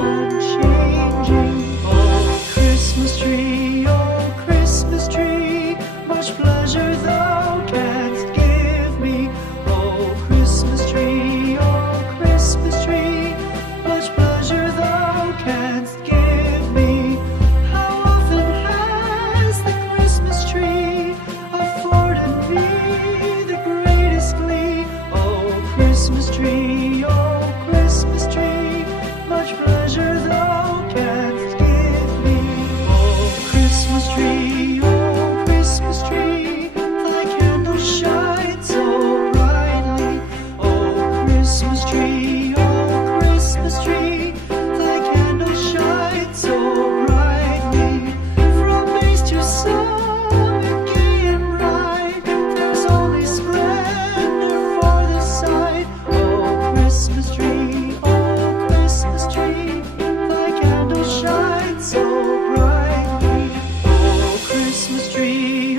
unchanging. Oh, Christmas tree, much pleasure thou canst give me. Oh, Christmas tree, much pleasure thou canst give me. How often has the Christmas tree afforded me the greatest glee? Oh, Christmas tree, much pleasure thou canst give me. Oh, Christmas tree, thy candles shine so brightly. Oh, Christmas tree, thy candles shine so brightly. From base to summit, gay and bright, there's only splendor for the sight. Oh, Christmas tree, thy candles shine so brightly. Oh, Christmas tree,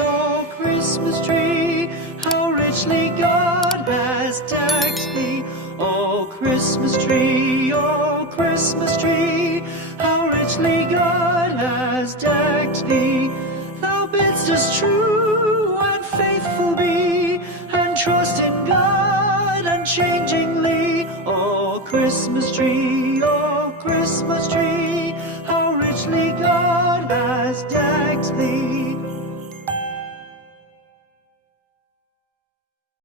how richly God has decked thee. Oh, Christmas tree, how richly God has decked thee. Thou bidst us true and faithful be, and trust in God unchangingly. Oh, Christmas tree,